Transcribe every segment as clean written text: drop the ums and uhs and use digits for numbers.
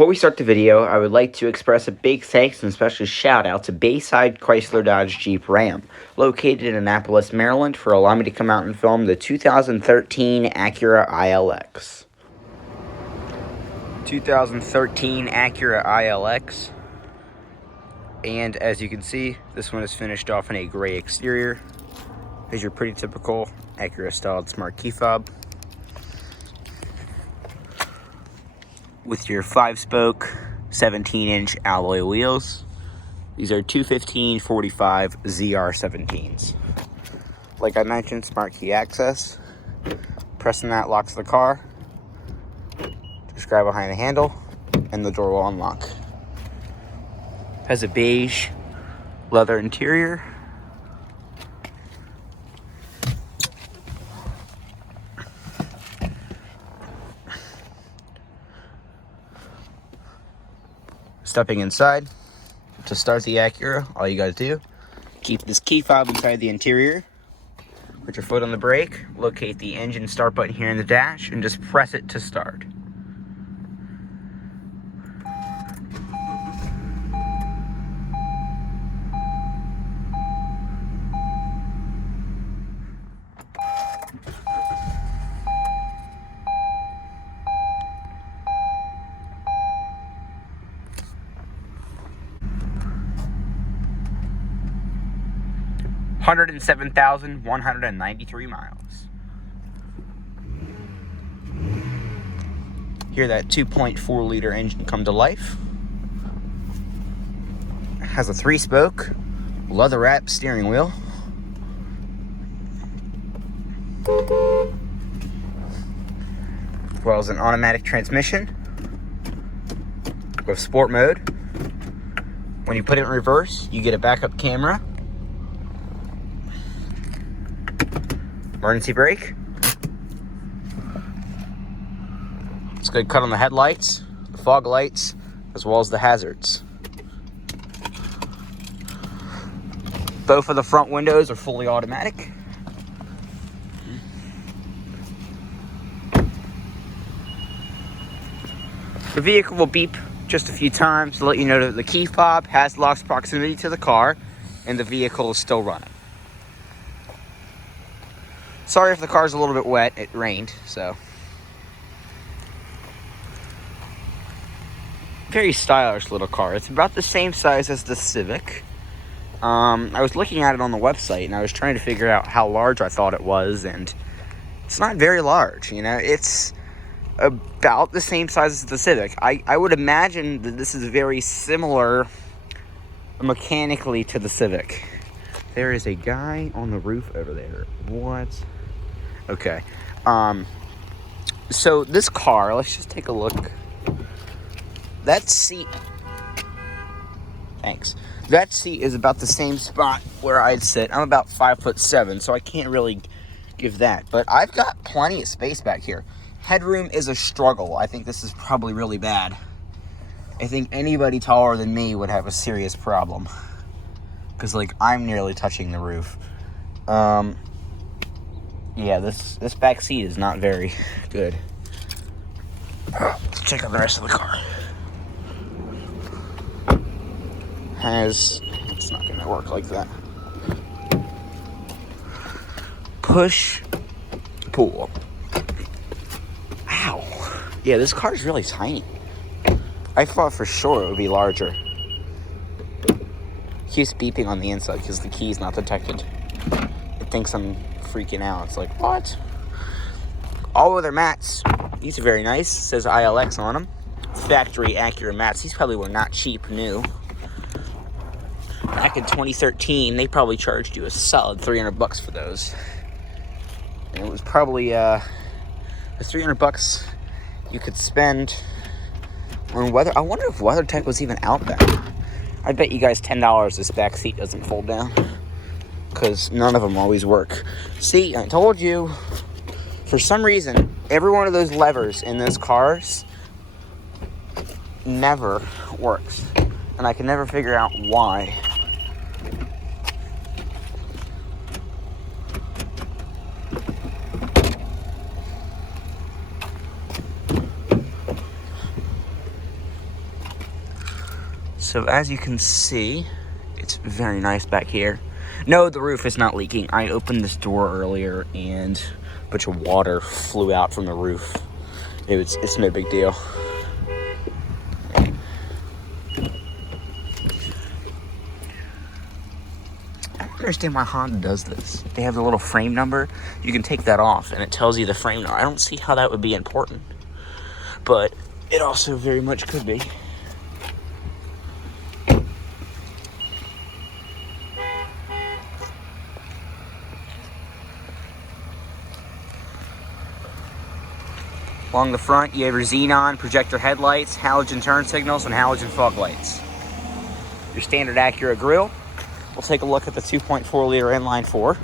Before we start the video, I would like to express a big thanks and special shout out to Bayside Chrysler Dodge Jeep Ram, located in Annapolis, Maryland, for allowing me to come out and film the 2013 Acura ILX. 2013 Acura ILX, and as you can see, this one is finished off in a gray exterior. Here's your pretty typical Acura styled smart key fob with your 5-spoke 17-inch alloy wheels. These are 215/45 ZR17s. Like I mentioned, smart key access. Pressing that locks the car. Just grab behind the handle and the door will unlock. Has a beige leather interior. Stepping inside, to start the Acura, all you gotta do, keep this key fob inside the interior, put your foot on the brake, locate the engine start button here in the dash, and just press it to start. $107,193 miles. Hear that 2.4 liter engine come to life. Has a 3-spoke leather wrapped steering wheel. As well as an automatic transmission with sport mode. When you put it in reverse, you get a backup camera. Emergency brake. It's a good cut on the headlights, the fog lights, as well as the hazards. Both of the front windows are fully automatic. The vehicle will beep just a few times to let you know that the key fob has lost proximity to the car and the vehicle is still running. Sorry if the car's a little bit wet, it rained, so. Very stylish little car. It's about the same size as the Civic. I was looking at it on the website and I was trying to figure out how large I thought it was, and it's not very large, you know. It's about the same size as the Civic. I would imagine that this is very similar mechanically to the Civic. There is a guy on the roof over there. What? Okay, so this car, let's just take a look. That seat, thanks. That seat is about the same spot where I'd sit. I'm about 5'7", so I can't really give that. But I've got plenty of space back here. Headroom is a struggle. I think this is probably really bad. I think anybody taller than me would have a serious problem. Because, like, I'm nearly touching the roof. Yeah, this back seat is not very good. Let's check out the rest of the car. It's not gonna work like that. Push, pull. Ow. Yeah, this car is really tiny. I thought for sure it would be larger. It keeps beeping on the inside because the key's not detected. It thinks I'm freaking out. It's like, what? All other mats, these are very nice. It says ILX on them. Factory Acura mats. These probably were not cheap new. Back in 2013, they probably charged you a solid $300 for those. And it was probably the $300 you could spend on weather. I wonder if WeatherTech was even out then. I bet you guys $10 this back seat doesn't fold down, because none of them always work. See, I told you. For some reason, every one of those levers in those cars never works. And I can never figure out why. So as you can see, it's very nice back here. No, the roof is not leaking. I opened this door earlier and a bunch of water flew out from the roof. It's no big deal. I don't understand why Honda does this. They have the little frame number. You can take that off and it tells you the frame number. I don't see how that would be important, but it also very much could be. Along the front, you have your xenon projector headlights, halogen turn signals, and halogen fog lights. Your standard Acura grille. We'll take a look at the 2.4 liter inline four.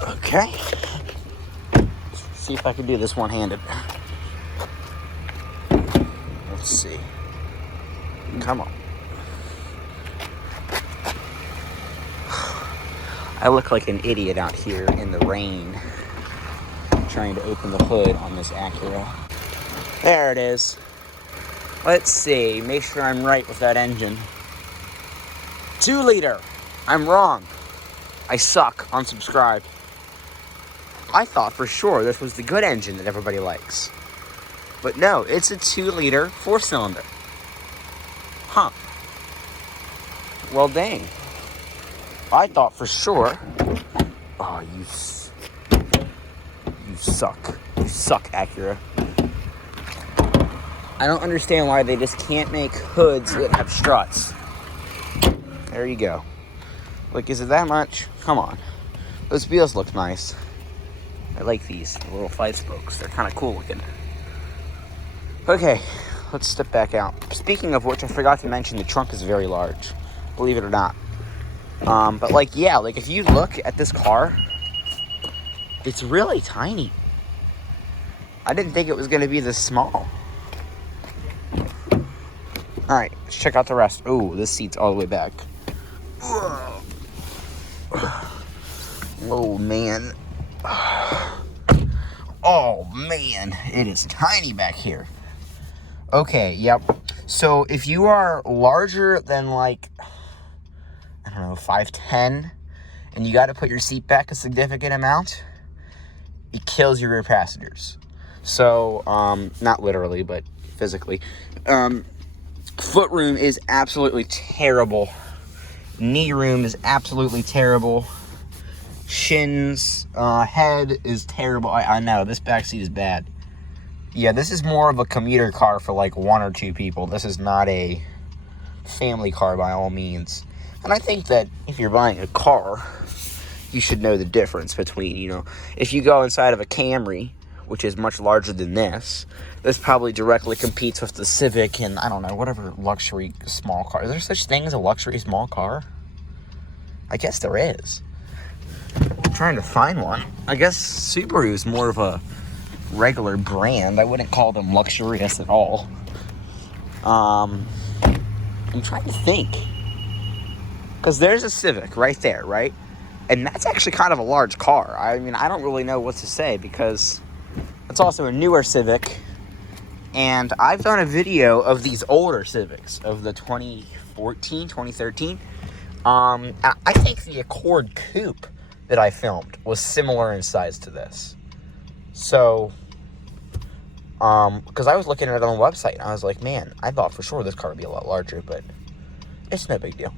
Okay. Let's see if I can do this one-handed. Let's see. Come on. I look like an idiot out here in the rain trying to open the hood on this Acura. There it is. Let's see. Make sure I'm right with that engine. 2 liter. I'm wrong. I suck. Unsubscribe. I thought for sure this was the good engine that everybody likes. But no, it's a 2 liter 4-cylinder. Huh. Well, dang. I thought for sure. Oh, you suck. You suck, Acura. I don't understand why they just can't make hoods that have struts. There you go. Look, is it that much? Come on. Those wheels look nice. I like these little 5-spokes. They're kind of cool looking. Okay, let's step back out. Speaking of which, I forgot to mention the trunk is very large. Believe it or not. But yeah, if you look at this car, it's really tiny. I didn't think it was going to be this small. Alright, let's check out the rest. Ooh, this seat's all the way back. Oh, man. Oh, man. It is tiny back here. Okay, yep. So, if you are larger than, I don't know, 5'10", and you got to put your seat back a significant amount, it kills your rear passengers. So, not literally, but physically. Foot room is absolutely terrible. Knee room is absolutely terrible. Shins, head is terrible. I know, this back seat is bad. Yeah, this is more of a commuter car for 1 or 2 people. This is not a family car by all means. And I think that if you're buying a car, you should know the difference between, if you go inside of a Camry, which is much larger than this probably directly competes with the Civic and, I don't know, whatever luxury small car. Is there such thing as a luxury small car? I guess there is. I'm trying to find one. I guess Subaru is more of a regular brand. I wouldn't call them luxurious at all. I'm trying to think. Because there's a Civic right there, right? And that's actually kind of a large car. I mean, I don't really know what to say because it's also a newer Civic. And I've done a video of these older Civics, of the 2014, 2013. I think the Accord Coupe that I filmed was similar in size to this. So, because I was looking at it on the website, and I was like, man, I thought for sure this car would be a lot larger, but it's no big deal.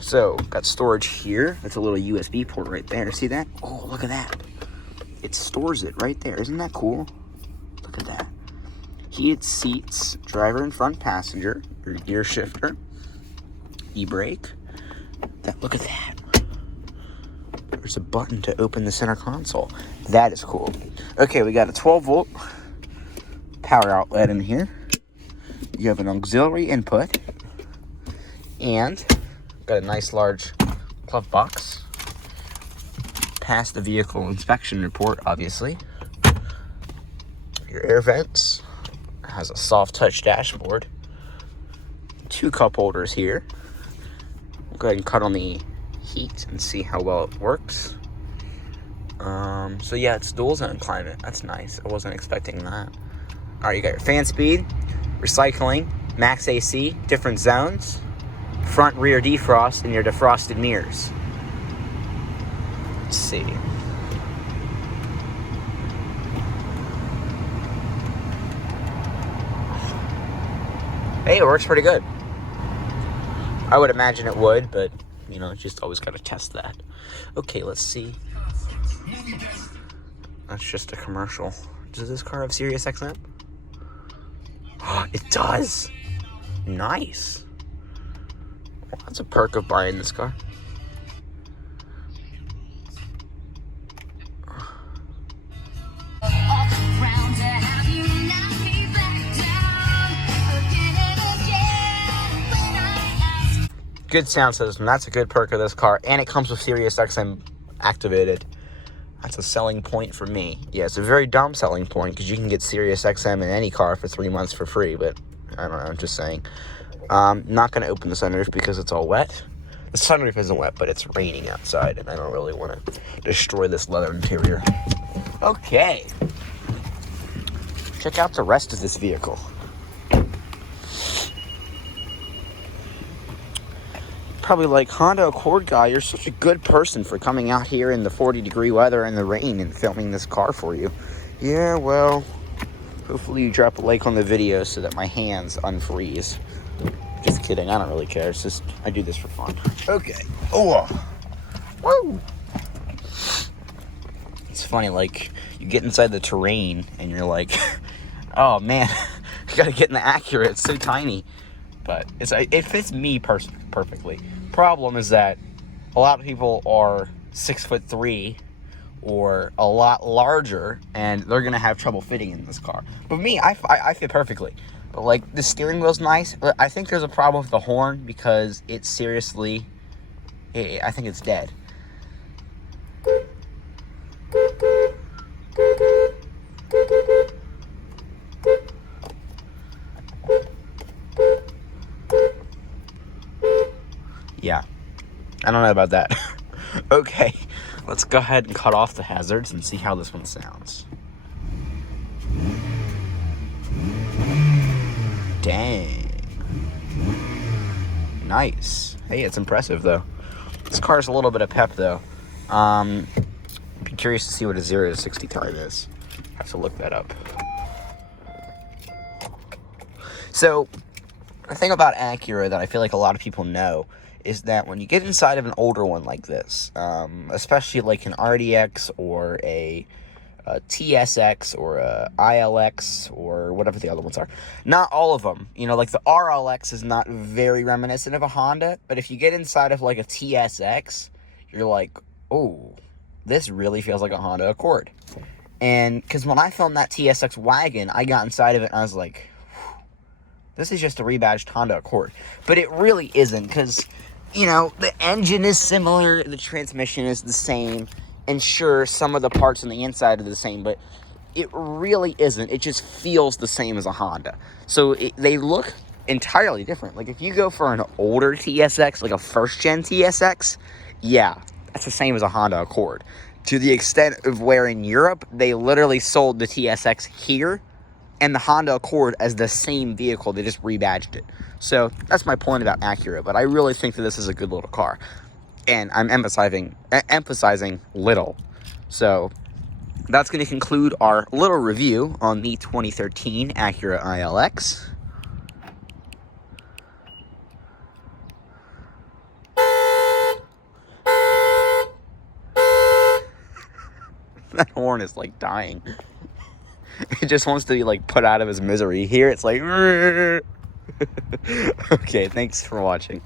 So, got storage here. That's a little USB port right there. See that? Oh, look at that. It stores it right there. Isn't that cool? Look at that. Heated seats, driver and front passenger, your gear shifter, e-brake. Look at that. There's a button to open the center console. That is cool. Okay, we got a 12-volt power outlet in here. You have an auxiliary input. And got a nice large glove box. Passed the vehicle inspection report, obviously. Your air vents. Has a soft touch dashboard. 2 cup holders here. We'll go ahead and cut on the heat and see how well it works. So yeah, it's dual zone climate. That's nice. I wasn't expecting that. All right, you got your fan speed, recycling, max AC, different zones, front rear defrost, and your defrosted mirrors. Let's see. Hey, it works pretty good. I would imagine it would, but, you know, just always got to test that. Okay, let's see. That's just a commercial. Does this car have Sirius XM? It does. Nice. Well, that's a perk of buying this car. Good sound system. That's a good perk of this car. And it comes with Sirius XM activated. That's a selling point for me. Yeah, it's a very dumb selling point because you can get Sirius XM in any car for 3 months for free. But I don't know. I'm just saying. Not going to open the sunroof because it's all wet. The sunroof isn't wet, but it's raining outside. And I don't really want to destroy this leather interior. Okay. Check out the rest of this vehicle. Probably like, Honda Accord guy, you're such a good person for coming out here in the 40-degree weather and the rain and filming this car for you. Yeah, well, hopefully you drop a like on the video so that my hands unfreeze. Just kidding, I don't really care. It's just, I do this for fun. Okay. Oh, woo! It's funny, like, you get inside the terrain and you're like, oh man, you gotta get in the Acura, it's so tiny. But it fits me perfectly. Problem is that a lot of people are 6'3" or a lot larger, and they're gonna have trouble fitting in this car. But me, I fit perfectly. But like, the steering wheel's nice. But I think there's a problem with the horn because it's seriously, I think it's dead. Yeah, I don't know about that. Okay, let's go ahead and cut off the hazards and see how this one sounds. Dang. Nice. Hey, it's impressive, though. This car's a little bit of pep, though. Be curious to see what a 0 to 60 time is. Have to look that up. So, the thing about Acura that I feel like a lot of people know is that when you get inside of an older one like this, especially like an RDX or a TSX or a ILX or whatever the other ones are, not all of them, you know, like the RLX is not very reminiscent of a Honda, but if you get inside of like a TSX, you're like, oh, this really feels like a Honda Accord. And because when I filmed that TSX wagon, I got inside of it and I was like, this is just a rebadged Honda Accord. But it really isn't, because, you know, the engine is similar, the transmission is the same, and sure, some of the parts on the inside are the same, but it really isn't. It just feels the same as a Honda. So they look entirely different. Like, if you go for an older TSX, like a first-gen TSX, yeah, that's the same as a Honda Accord. To the extent of where in Europe, they literally sold the TSX here and the Honda Accord as the same vehicle. They just rebadged it. So that's my point about Acura, but I really think that this is a good little car. And I'm emphasizing little. So that's going to conclude our little review on the 2013 Acura ILX. That horn is like dying. It just wants to be like put out of his misery. Here it's like, okay, thanks for watching.